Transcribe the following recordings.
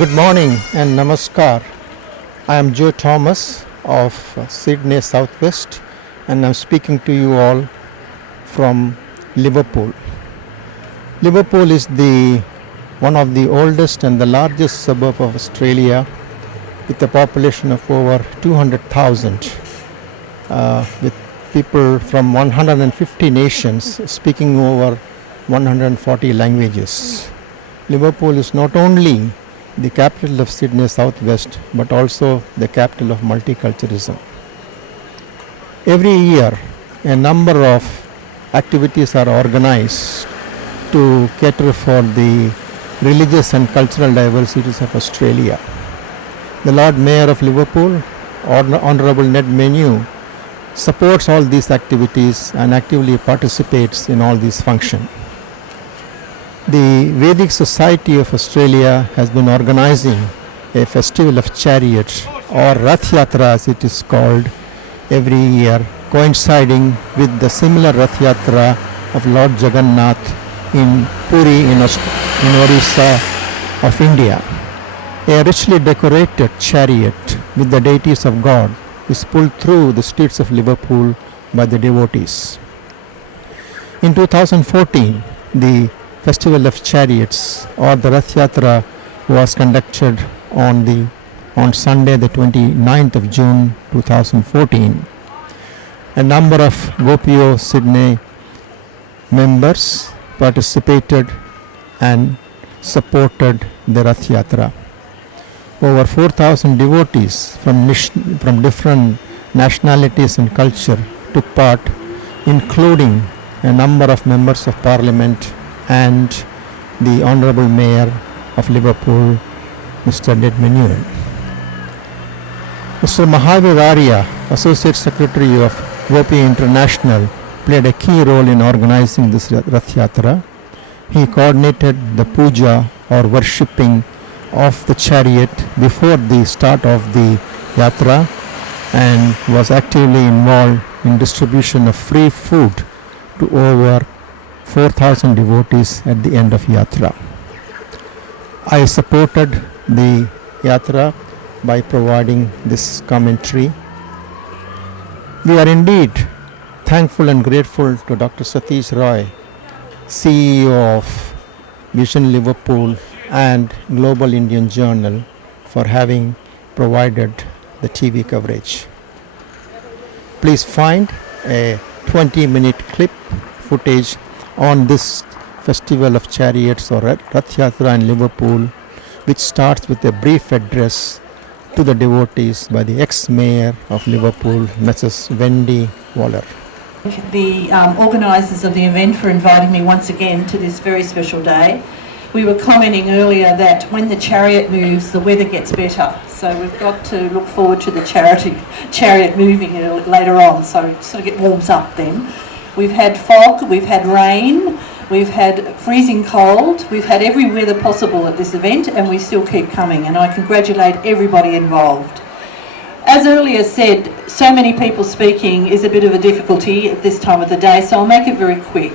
Good morning and namaskar. I am Joe Thomas of Sydney Southwest and I'm speaking to you all from Liverpool. Liverpool is one of the oldest and the largest suburb of Australia with a population of over 200,000 with people from 150 nations speaking over 140 languages. Liverpool is not only the capital of Sydney Southwest, but also the capital of multiculturalism. Every year, a number of activities are organized to cater for the religious and cultural diversities of Australia. The Lord Mayor of Liverpool, Honourable Ned Menu, supports all these activities and actively participates in all these functions. The Vedic Society of Australia has been organizing a Festival of Chariots or Rath Yatra as it is called every year, coinciding with the similar Rath Yatra of Lord Jagnath in Puri in Orissa of India. A richly decorated chariot with the deities of God is pulled through the streets of Liverpool by the devotees. In 2014, the Festival of Chariots or the Rath Yatra was conducted on Sunday the 29th of June 2014. A number of Gopio Sydney members participated and supported the Rath Yatra. Over 4,000 devotees from different nationalities and culture took part, including a number of members of parliament and the Honourable Mayor of Liverpool, Mr. Ned Menu. Mr. Mahavir Arya, Associate Secretary of Gopi International, played a key role in organizing this Rath Yatra. He coordinated the puja or worshipping of the chariot before the start of the Yatra and was actively involved in distribution of free food to over 4,000 devotees at the end of Yatra. I supported the Yatra by providing this commentary. We are indeed thankful and grateful to Dr. Satish Roy, CEO of Vision Liverpool and Global Indian Journal, for having provided the TV coverage. Please find a 20-minute clip footage on this Festival of Chariots or Rath Yatra in Liverpool, which starts with a brief address to the devotees by the ex-mayor of Liverpool, Mrs. Wendy Waller. The organisers of the event for inviting me once again to this very special day. We were commenting earlier that when the chariot moves, the weather gets better. So we've got to look forward to the chariot moving later on, so it sort of warms up then. We've had fog, we've had rain, we've had freezing cold, we've had every weather possible at this event, and we still keep coming, and I congratulate everybody involved. As earlier said, so many people speaking is a bit of a difficulty at this time of the day, so I'll make it very quick.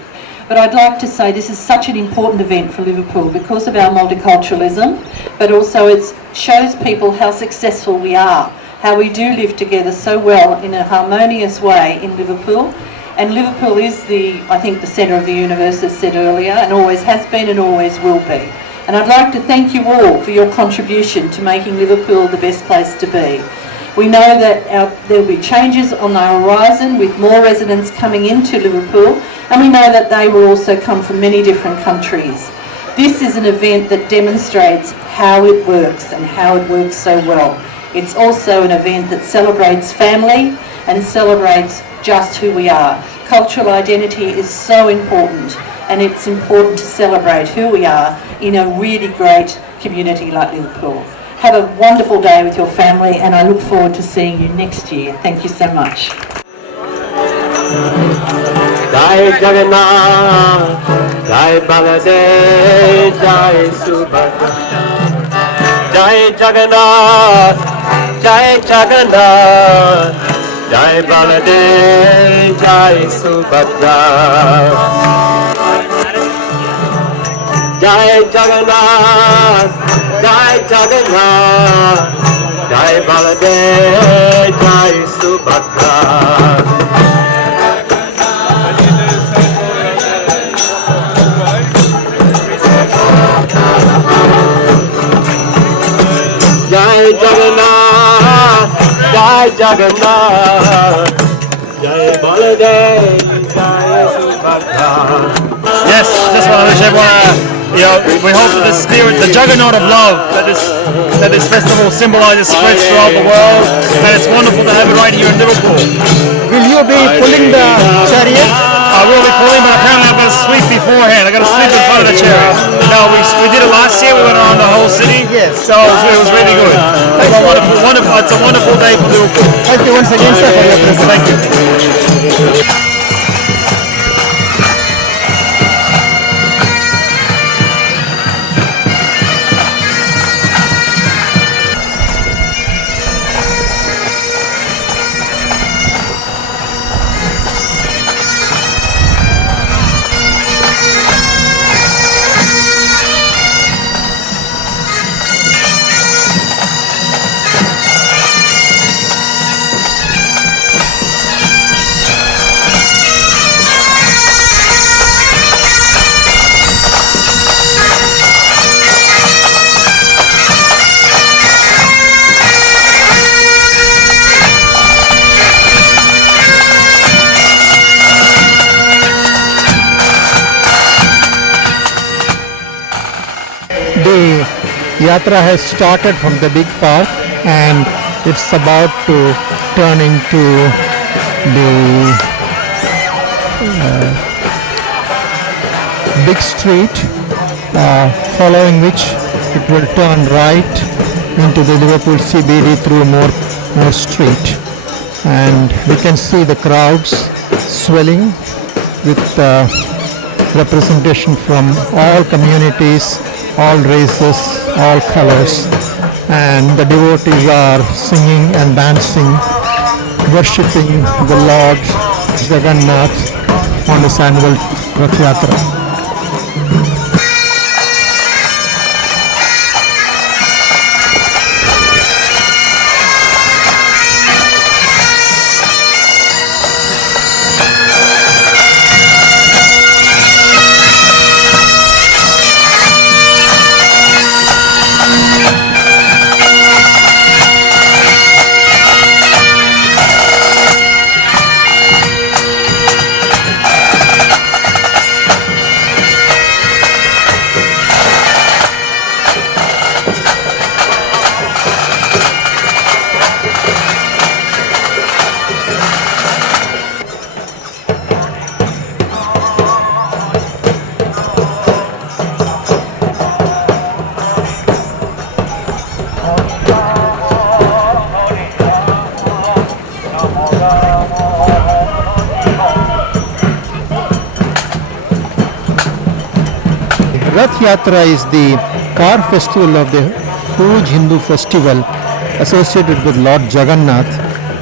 But I'd like to say this is such an important event for Liverpool because of our multiculturalism, but also it shows people how successful we are, how we do live together so well in a harmonious way in Liverpool. And Liverpool is I think the centre of the universe, as said earlier, and always has been and always will be. And I'd like to thank you all for your contribution to making Liverpool the best place to be. We know that there will be changes on the horizon with more residents coming into Liverpool, and we know that they will also come from many different countries. This is an event that demonstrates how it works and how it works so well. It's also an event that celebrates family and celebrates just who we are. Cultural identity is so important, and it's important to celebrate who we are in a really great community like Liverpool. Have a wonderful day with your family, and I look forward to seeing you next year. Thank you so much. Jai Jagnath, Jai Baladev, Jai Subhadra. Jai Jagnath, Jai Jagnath, Jai Baladev, Jai Subhadra. Jai Jagnath, Jai Jagnath, Jai Baladev, Jai Subhadra. Jai Jagnath, Jai Jagnath, Jai Baladev, Jai Subhadra. Yes, just want to wish everyone, we hope that the spirit, the juggernaut of love that this festival symbolises spreads throughout the world, and it's wonderful to have it right here in Liverpool. Will you be pulling the chariot? I will be pulling, but apparently I've got to sweep beforehand. I've got to sweep in front of the chariot. No, we did it last year. We went around the whole city. Yes. So it was really good. It's a wonderful day for Liverpool. Thank you once again, sir, for your presence. Thank you. The yatra has started from the big park and it's about to turn into the big street, following which it will turn right into the Liverpool CBD through more street, and we can see the crowds swelling with representation from all communities, all races, all colors, and the devotees are singing and dancing, worshipping the Lord Jagnath on this annual Rath Yatra. Rath Yatra is the car festival of the huge Hindu festival associated with Lord Jagnath,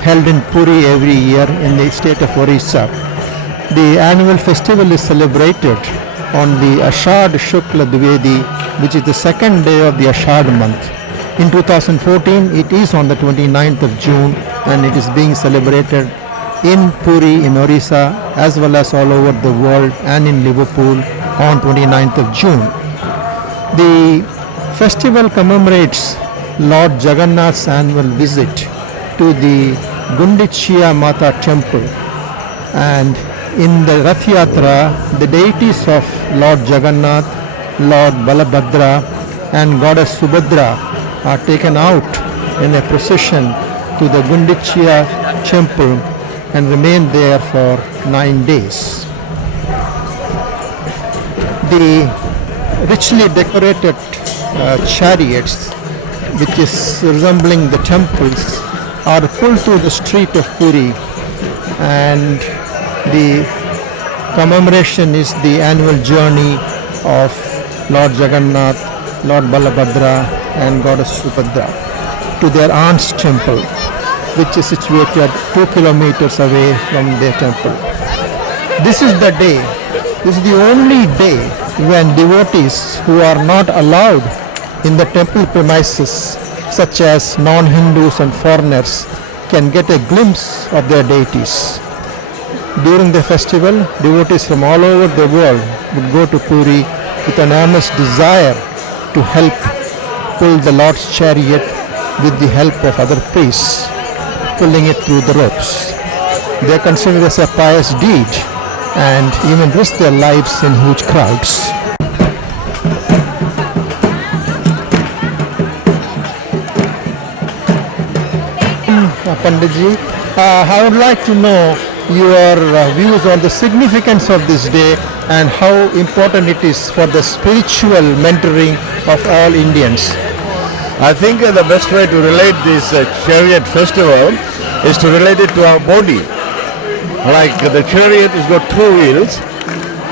held in Puri every year in the state of Orissa. The annual festival is celebrated on the Ashad Shukla Dwivedi, which is the second day of the Ashad month. In 2014, it is on the 29th of June and it is being celebrated in Puri in Orissa as well as all over the world and in Liverpool on 29th of June. The festival commemorates Lord Jagannath's annual visit to the Gundichiya Mata temple, and in the Rath Yatra, the deities of Lord Jagannath, Lord Balabhadra and Goddess Subhadra are taken out in a procession to the Gundichiya temple and remain there for 9 days. The richly decorated chariots, which is resembling the temples, are pulled through the street of Puri, and the commemoration is the annual journey of Lord Jagannath, Lord Balabhadra and Goddess Subhadra to their aunt's temple, which is situated 2 kilometers away from their temple. This is the day, this is the only day when devotees who are not allowed in the temple premises, such as non-Hindus and foreigners, can get a glimpse of their deities. During the festival, devotees from all over the world would go to Puri with an earnest desire to help pull the Lord's chariot with the help of other priests, pulling it through the ropes. They consider this a pious deed and even risk their lives in huge crowds. Panditji, I would like to know your views on the significance of this day and how important it is for the spiritual mentoring of all Indians. I think the best way to relate this chariot festival is to relate it to our body. Like the chariot has got two wheels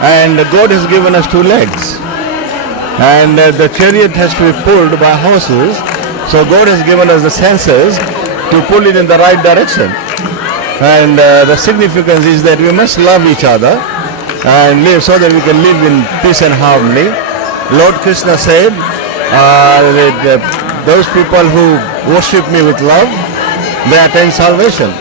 and God has given us two legs. And the chariot has to be pulled by horses. So God has given us the senses to pull it in the right direction. And the significance is that we must love each other and live so that we can live in peace and harmony. Lord Krishna said that those people who worship me with love, they attain salvation.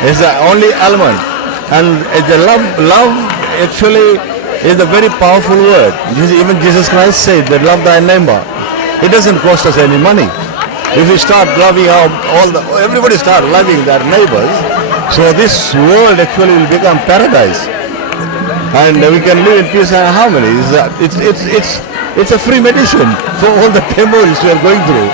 It's the only element. And the love actually is a very powerful word. Even Jesus Christ said that love thy neighbor. It doesn't cost us any money. If we start loving everybody start loving their neighbors, so this world actually will become paradise, and we can live in peace and harmony. It's a free medicine for all the turmoils we are going through,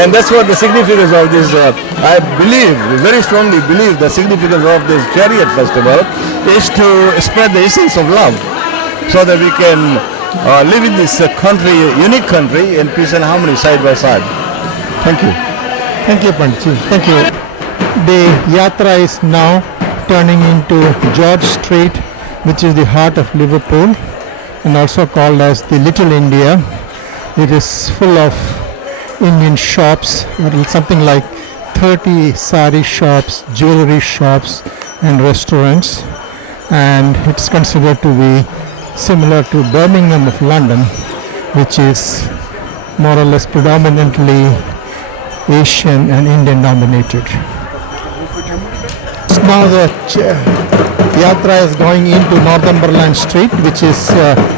and that's what the significance of this. I believe, very strongly believe, the significance of this Chariot Festival is to spread the essence of love, so that we can live in this country, unique country, in peace and harmony, side by side. Thank you. Thank you, Panditji. Thank you. The yatra is now turning into George Street, which is the heart of Liverpool and also called as the Little India. It is full of Indian shops, something like 30 sari shops, jewelry shops and restaurants, and it's considered to be similar to Birmingham of London, which is more or less predominantly Asian and Indian dominated. Now the yatra is going into Northumberland Street, which is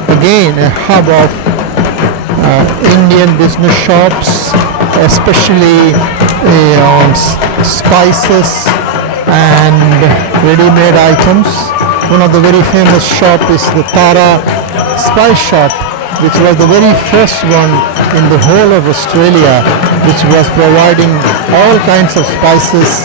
again a hub of Indian business shops, especially on spices and ready-made items. One of the very famous shop is the Tara Spice Shop, which was the very first one in the whole of Australia, which was providing all kinds of spices.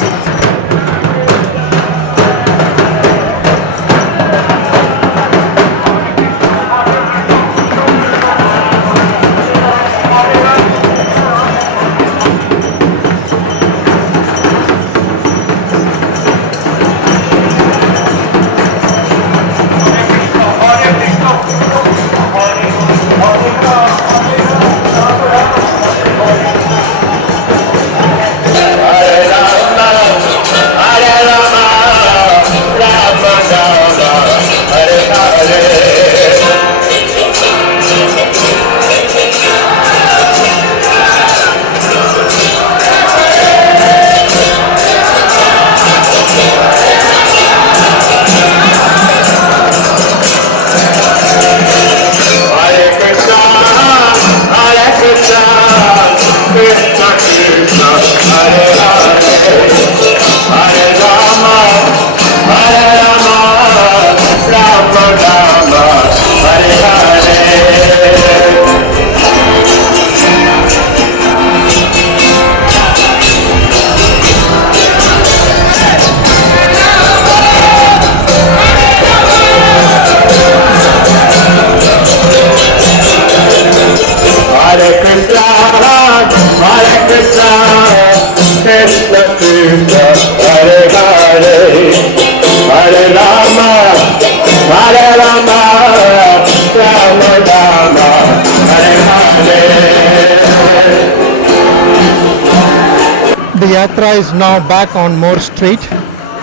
The yatra is now back on Moore Street,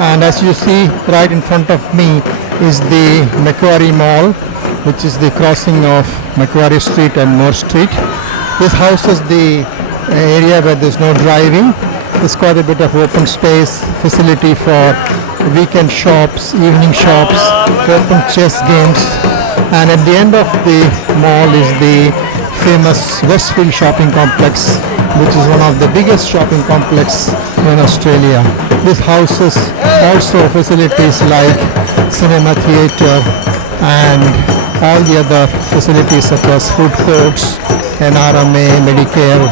and as you see right in front of me is the Macquarie Mall, which is the crossing of Macquarie Street and Moore Street. This houses the area where there's no driving. There's quite a bit of open space, facility for weekend shops, evening shops, open chess games. And at the end of the mall is the famous Westfield shopping complex, which is one of the biggest shopping complex in Australia. This houses also facilities like cinema, theatre, and all the other facilities such as food courts, NRMA, Medicare,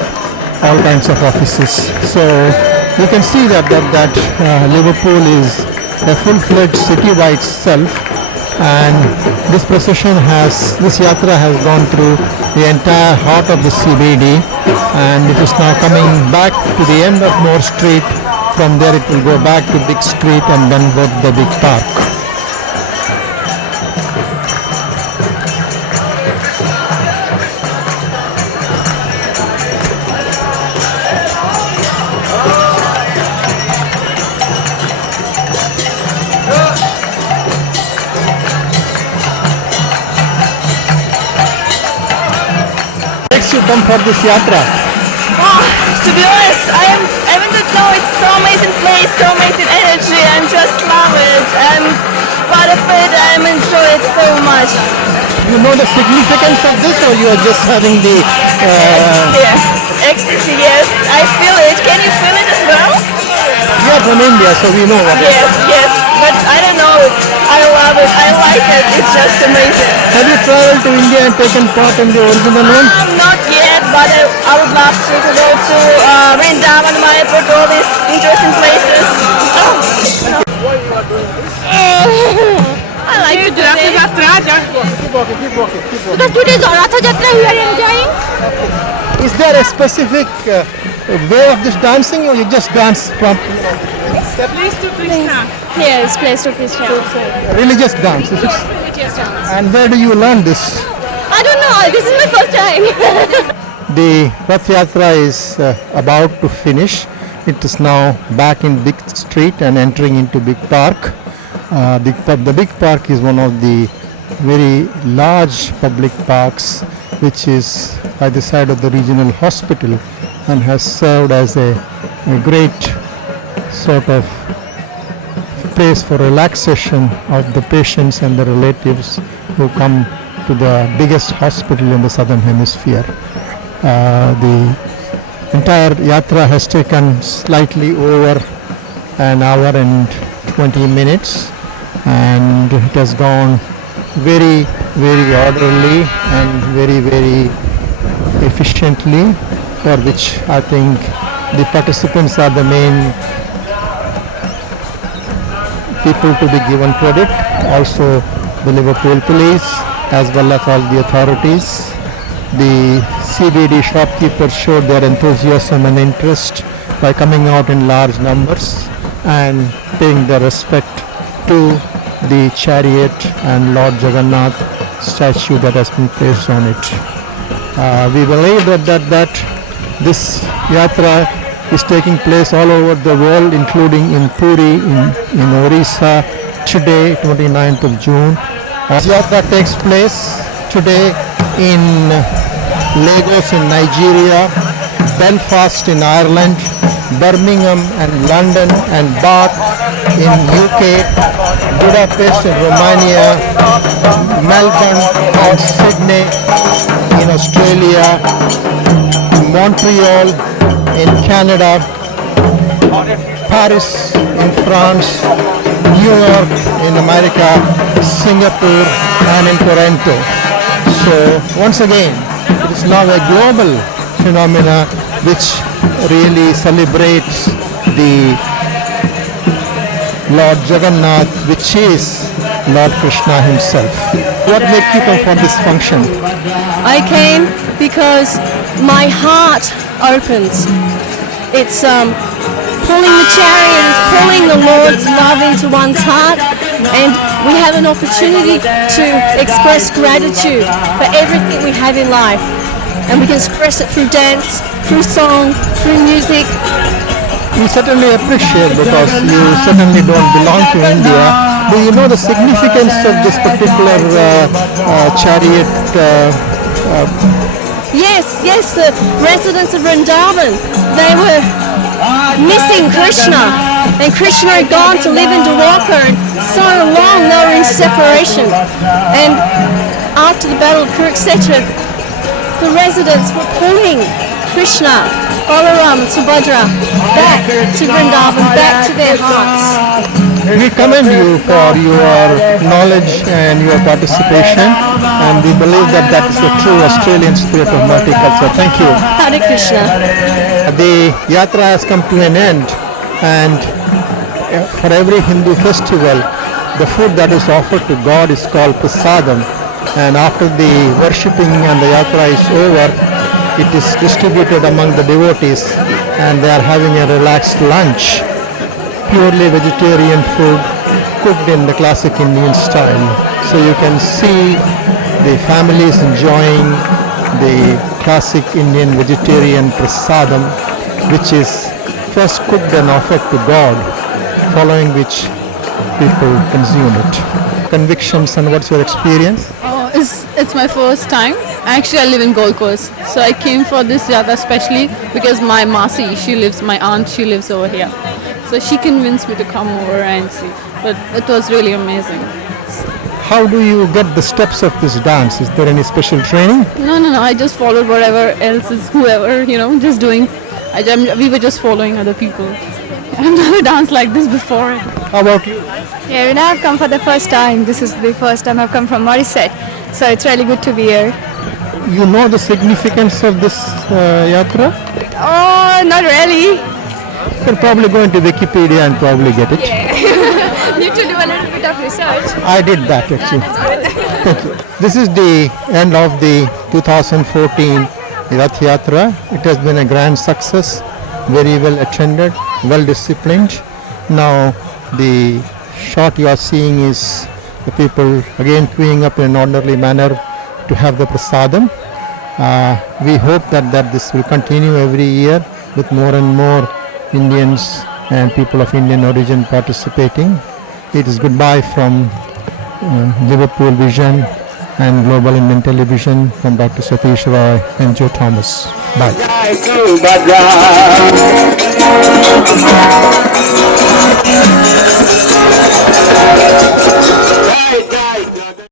all kinds of offices. So you can see that Liverpool is a full-fledged city by itself, and this yatra has gone through the entire heart of the CBD, and it is now coming back to the end of Moore Street. From there it will go back to Big Street and then go to the big park. Makes you come for this yatra? To be honest, I even don't know. It's so amazing place, so amazing energy. I just love it. I'm part of it. I enjoy it so much. You know the significance of this, or you are just having the Yeah, ecstasy. Yes, I feel it. Can you feel it as well? you are from India, so we know what it is. Yes, yes. But I don't know. I love it. I like it. It's just amazing. Have you traveled to India and taken part in the original one? Not yet, but I would love to go to Vrindavan, Mayapur, all these interesting places. I like to do this. Keep walking, keep walking, keep walking. Because today is Rath Yatra, we are enjoying. Is there a specific way of this dancing, or you just dance from Yeah, it's place to Krishna. religious dance? Is it? Religious dance. And where do you learn this? I don't know. This is my first time. The Rath Yatra is about to finish. It is now back in Big Street and entering into Big Park. The Big Park is one of the very large public parks, which is by the side of the regional hospital and has served as a great sort of place for relaxation of the patients and the relatives who come to the biggest hospital in the southern hemisphere. The entire yatra has taken slightly over an hour and 20 minutes, and it has gone very, very orderly and very, very efficiently, for which I think the participants are the main people to be given credit. Also the Liverpool police as well as all the authorities. The CBD shopkeepers showed their enthusiasm and interest by coming out in large numbers and paying their respect to the chariot and Lord Jagnath statue that has been placed on it. We believe that this yatra is taking place all over the world, including in Puri, in Orissa, today, 29th of June. This yatra takes place today in Lagos in Nigeria, Belfast in Ireland, Birmingham and London and Bath in UK, Budapest in Romania, Melbourne and Sydney in Australia, Montreal in Canada, Paris in France, New York in America, Singapore and in Toronto. So once again, it is now a global phenomena which really celebrates the Lord Jagnath, which is Lord Krishna himself. What made you come for this function? I came because my heart opens. It's pulling the chariot, is pulling the Lord's love into one's heart, and we have an opportunity to express gratitude for everything we have in life. And we can express it through dance, through song, through music. We certainly appreciate, because you certainly don't belong to India. Do you know the significance of this particular chariot Yes, the residents of Vrindavan, they were missing Krishna, and Krishna had gone to live in Dwarka, and so long they were in separation. And after the Battle of Kurukshetra, the residents were pulling Krishna, Balaram and Subhadra back to Vrindavan, back to their hearts. We commend you for your knowledge and your participation, and we believe that that is the true Australian spirit of multicultural. Thank you. Hare Krishna. The yatra has come to an end, and for every Hindu festival, the food that is offered to God is called prasadam, and after the worshipping and the yatra is over, it is distributed among the devotees, and they are having a relaxed lunch. Purely vegetarian food cooked in the classic Indian style. So you can see the families enjoying the classic Indian vegetarian prasadam, which is first cooked and offered to God, following which people consume it. Convictions, and what's your experience? Oh, it's my first time. Actually, I live in Gold Coast, so I came for this yatra especially because my Masi, my aunt, she lives over here. So she convinced me to come over and see. But it was really amazing. How do you get the steps of this dance? Is there any special training? No. I just followed whatever else is whoever, just doing. We were just following other people. I've never danced like this before. How about you? Yeah, when I've come for the first time, this is the first time I've come from Morissette. So it's really good to be here. You know the significance of this yatra? Oh, not really. You can probably go into Wikipedia and probably get it. Need to do a little bit of research. I did that actually. Thank you. This is the end of the 2014 Rath Yatra. It has been a grand success, very well attended, well disciplined. Now the shot you are seeing is the people again queuing up in an orderly manner to have the prasadam. We hope that this will continue every year with more and more Indians and people of Indian origin participating. It is goodbye from Liverpool Vision and Global Indian Television from Dr. Satish Roy and Joe Thomas. Bye. Jai